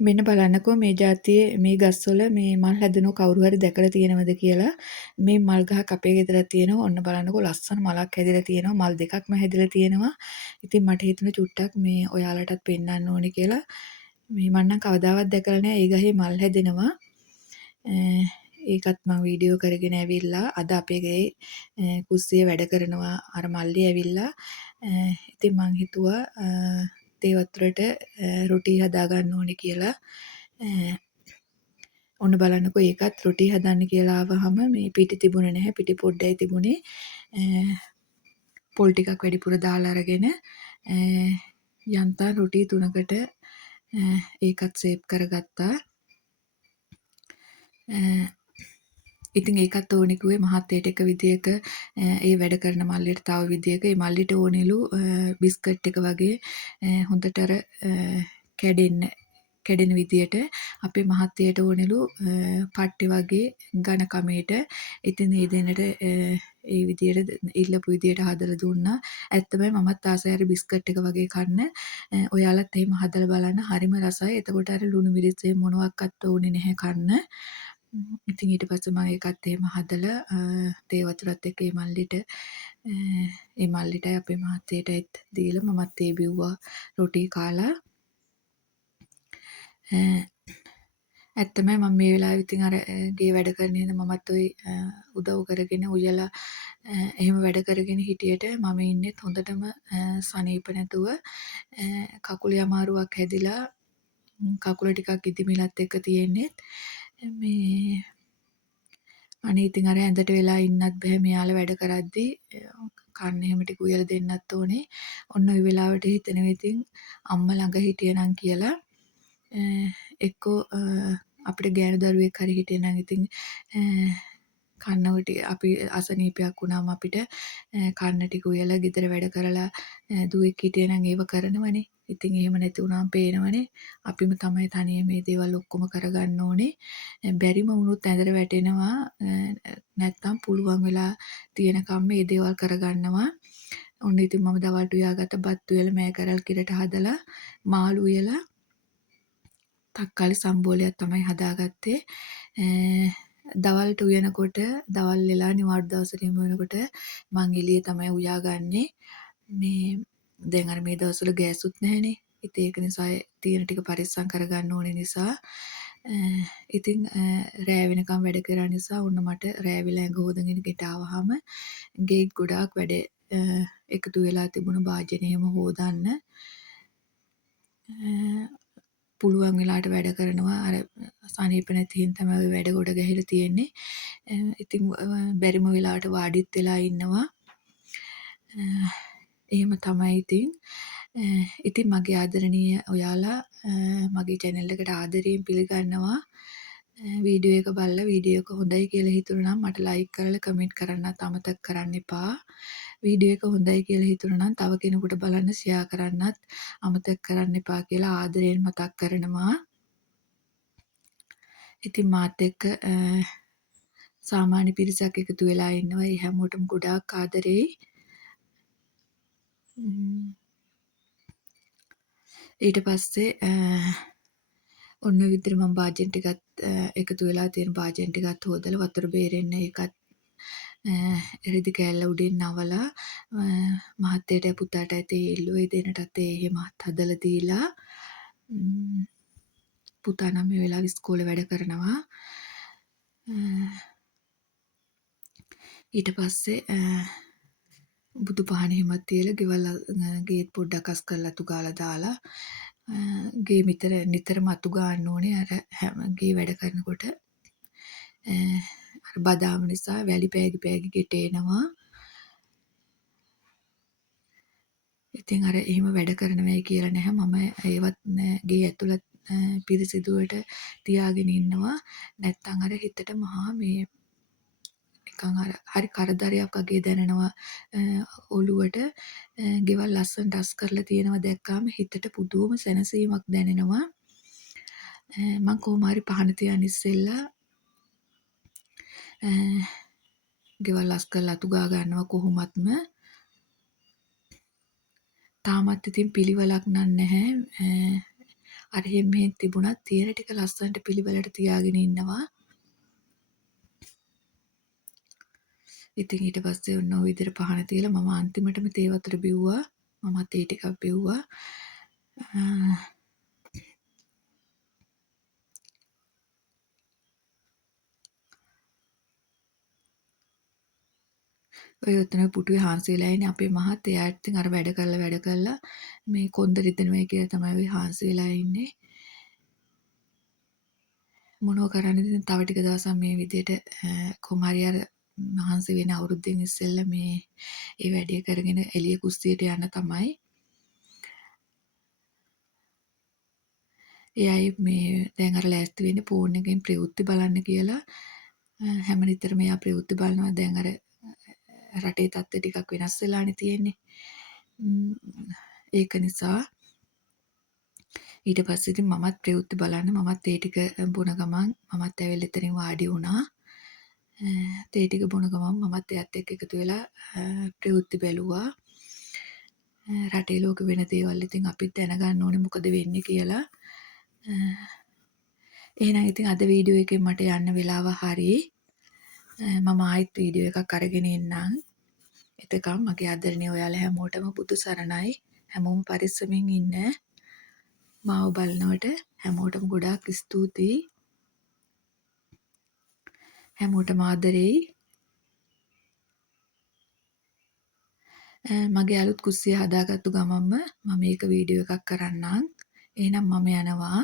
මෙන්න බලන්නකෝ මේ જાතියේ මේ ගස්වල මේ මල් හැදෙනව කවුරු හරි දැකලා තියෙනවද කියලා. මේ මල් ගහක් අපේ ගෙදර තියෙනවා. ඔන්න බලන්නකෝ ලස්සන මලක් හැදිලා තියෙනවා. මල් දෙකක්ම හැදිලා තියෙනවා. ඉතින් මට හිතුණා චුට්ටක් මේ ඔයාලටත් පෙන්නන්න ඕනේ කියලා. මේ මම නම් කවදාවත් දැකලා නැහැ. ඒ ගහේ මල් හැදෙනවා. ඒකත් මම වීඩියෝ කරගෙන ඇවිල්ලා අද අපේ ගේ කුස්සියේ වැඩ කරනවා අර මල්ලි ඇවිල්ලා. ඉතින් මං හිතුවා තේ වතුරට රොටි හදා ගන්න ඕනේ කියලා. ඔන්න බලන්නකෝ ඒකත් රොටි හදන්න කියලා ආවහම මේ පිටි තිබුණේ නැහැ. පිටි පොඩ්ඩයි තිබුණේ. පොල් ටිකක් වැඩිපුර දාලා අරගෙන යන්තම් රොටි 3කට ඒකත් සේව් කරගත්තා. ඉතින් ඒකත් ඕනේ කිව්වේ මහත්තයට එක විදියක ඒ වැඩ කරන මල්ලියට තව විදියක ඒ මල්ලිට ඕනෙලු බිස්කට් එක වගේ හොඳට අර කැඩෙන විදියට අපේ මහත්තයට ඕනෙලු පට්ටි වගේ ඝන කමේට. ඉතින් මේ දෙන්නට ඒ විදියට ඉල්ලපු විදියට හදලා දුන්නා. ඇත්තමයි මමත් ආසයි අර බිස්කට් එක වගේ කන්න. ඔයාලත් එහෙම හදලා බලන්න හරිම රසයි. එතකොට අර ලුණු මිරිස් මොනවත් ඕනේ නැහැ කන්න. ඉතින් ඊට පස්සේ මම ඒකත් එහෙම හදලා තේ වතුරත් එක්ක ඒ මල්ලිටයි අපේ මහත්තයටත් දීලා මමත් ඒ බිව්වා රොටි කාලා. ඇත්තමයි මම මේ වෙලාවේ ඉතින් අර ගේ වැඩ කරන ඉඳ මමත් ওই උදව් කරගෙන උයලා එහෙම වැඩ කරගෙන හිටියට මම ඉන්නෙත් හොඳටම සනීප නැතුව කකුලේ අමාරුවක් හැදිලා කකුල ටිකක් ඉදිමිලත් එක්ක තියෙන්නේ. මේ අනේ ඉතින් අර ඇඳට වෙලා ඉන්නත් බෑ මෙයාලා වැඩ කරද්දී කන්න එහෙම ටික උයලා දෙන්නත් ඕනේ. ඔන්න ওই වෙලාවට හිතෙනවා ඉතින් අම්මා ළඟ හිටියනම් කියලා එක්කෝ අපිට ගෑනු දරුවෙක් හරි හිටියනම් ඉතින් කන්න ටික අපි අසනීපයක් වුණාම අපිට කන්න ටික උයලා ගෙදර වැඩ කරලා දුවෙක් හිටියනම් ඒව කරනවනේ. ඉතින් එහෙම නැති වුණාම පේනවනේ අපිම තමයි තනියම මේ දේවල් ඔක්කොම කරගන්න ඕනේ. බැරිම වුණොත් ඇඳට වැටෙනවා. නැත්තම් පුළුවන් වෙලා තියෙනකම් මේ දේවල් කරගන්නවා. ඔන්න ඉතින් මම දවල්ට උයාගත්ත බත් උයලා මෑ කරල් කිරට හදලා මාළු උයලා තක්කාලි සම්බෝලයක් තමයි හදාගත්තේ. දවල්ට උයනකොට දවල් වෙලා නිවාඩු දවසට හිමි වෙනකොට මං එළියේ තමයි උයාගන්නේ. මේ දැන් අර මේ දවස්වල ගෑසුත් නැහනේ. ඉතින් ඒක නිසා තියෙන ටික පරිස්සම් කරගන්න ඕනේ නිසා ඉතින් රෑ වෙනකම් වැඩ කරන නිසා ඔන්න මට රෑ වෙලා ඇඟ හොදගෙන ගෙට ආවහම ගේ ගොඩාක් වැඩ එකතු වෙලා තිබුණ භාජනයම හොදන්න පුළුවන් වෙලාවට වැඩ කරනවා. අර සනීප නැති හින්දා තමයි ওই වැඩ ගොඩ ගැහිලා තියෙන්නේ. ඉතින් බැරිම වෙලාවට වාඩිත් වෙලා ඉන්නවා. එහෙම තමයි ඉතින්. ඉතින් මගේ ආදරණීය ඔයාලා මගේ channel එකට ආදරයෙන් පිළිගන්නවා. වීඩියෝ එක බලලා වීඩියෝ එක හොඳයි කියලා හිතුණා නම් මට like කරලා comment කරන්නත් අමතක කරන්න එපා. වීඩියෝ එක හොඳයි කියලා හිතුණා නම් තව කෙනෙකුට බලන්න share කරන්නත් අමතක කරන්න එපා කියලා ආදරයෙන් මතක් කරනවා. ඉතින් මාත් එක්ක සාමාන්‍ය පිරිසක් එකතු වෙලා ඉන්නවා. ඒ හැමෝටම ගොඩාක් ආදරෙයි. ඊට පස්සේ ඔන්න විතර මම භාජන ටිකත් එකතු වෙලා තියෙන භාජන ටිකත් හොදලා වතුර බේරෙන්න ඒකත් රෙදි කෑල්ල උඩින් නවලා මහත්තයට පුතාටයි තේ ඉල්ලුවේ දෙන්නටත් ඒ එහෙමත් හදලා දීලා පුතා නම් මේ වෙලාවේ ඉස්කෝලේ වැඩ කරනවා. ඊට පස්සේ බුදු පහන එහෙමත් තියලා ගෙවල් ගේත් පොඩ්ඩක් අස් කරලා අතු ගාලා දාලා ගේ නිතරම අතු ගන්න ඕනේ. අර ගේ වැඩ කරනකොට අර බදාම නිසා වැලි පෑගි ගෙට එනවා. ඉතින් අර එහෙම වැඩ කරනවයි කියලා නැහැ. මම ඒවත් ගේ ඇතුළත් පිරිසිදුවට තියාගෙන ඉන්නවා. නැත්තම් අර හිතට මහා මේ නිකන් අර හරි කරදරයක් වගේ දැනෙනවා ඔළුවට. ගෙවල් ලස්සනට අස් කරලා තියෙනවා දැක්කාම හිතට පුදුම සැනසීමක් දැනෙනවා. මම කොහොම හරි පහන තියන්න ඉස්සෙල්ලා ගෙවල් අස් කරලා අතු ගා ගන්නවා කොහොමත්ම. තාමත් ඉතින් පිළිවෙලක් නැහැ. අර එහෙම මෙහෙම තිබුණත් තියෙන ටික ලස්සනට පිළිවෙලට තියාගෙන ඉන්නවා. ඉතින් ඊට පස්සේ ඔන්න ඔය විදිහට පහන තියලා මම අන්තිමටම තේ වතුර බිව්වා. මමත් ඒ ටිකක් බිව්වා. ඔය උතන පුටුවේ හාන්සි වෙලා ඉන්නේ අපේ මහත්. එයාට ඉතින් අර වැඩ කරලා මේ කොන්ද රිදෙනවා කියලා තමයි ඔය හාන්සි වෙලා ඉන්නේ. මොනව කරන්නද ඉතින් තව ටික දවසක් මේ විදිහට කොහොම හරි අර මහන්සි වෙන අවුරුද්දෙන් ඉස්සෙල්ලා මේ ඒ වැඩේ කරගෙන එළිය කුස්සියට යන්න තමයි. එයයි මේ දැන් අර ලෑස්ති වෙන්නේ ෆෝන් එකෙන් ප්‍රවෘත්ති බලන්න කියලා. හැම නිතරම එයා ප්‍රවෘත්ති බලනවා. දැන් අර රටේ තත්ත්වය ටිකක් වෙනස් වෙලානේ තියෙන්නේ. ඒක නිසා ඊට පස්සේ ඉතින් මමත් ප්‍රවෘත්ති බලන්න මමත් ඒ ටික බොන ගමන් මමත් ඇවිල්ලා එතනින් වාඩි වුණා. තේ ටික බොන ගමන් මමත් එයත් එක්ක එකතු වෙලා ප්‍රවෘත්ති බැලුවා. රටේ ලෝකෙ වෙන දේවල් ඉතින් අපිත් දැනගන්න ඕනේ මොකද වෙන්නේ කියලා. එහෙනම් ඉතින් අද වීඩියෝ එකෙන් මට යන්න වෙලාව හරි. මම ආයෙත් වීඩියෝ එකක් අරගෙන එන්නම්. එතකම් මගේ ආදරණීය ඔයාලා හැමෝටම බුදු සරණයි. හැමෝම පරිස්සමින් ඉන්න. මාව බලනවට හැමෝටම ගොඩාක් ස්තුතියි. හැමෝටම ආදරෙයි. මගේ අලුත් කුස්සිය හදාගත්තු ගමන්ම මම මේක වීඩියෝ එකක් කරන්නම්. එහෙනම් මම යනවා.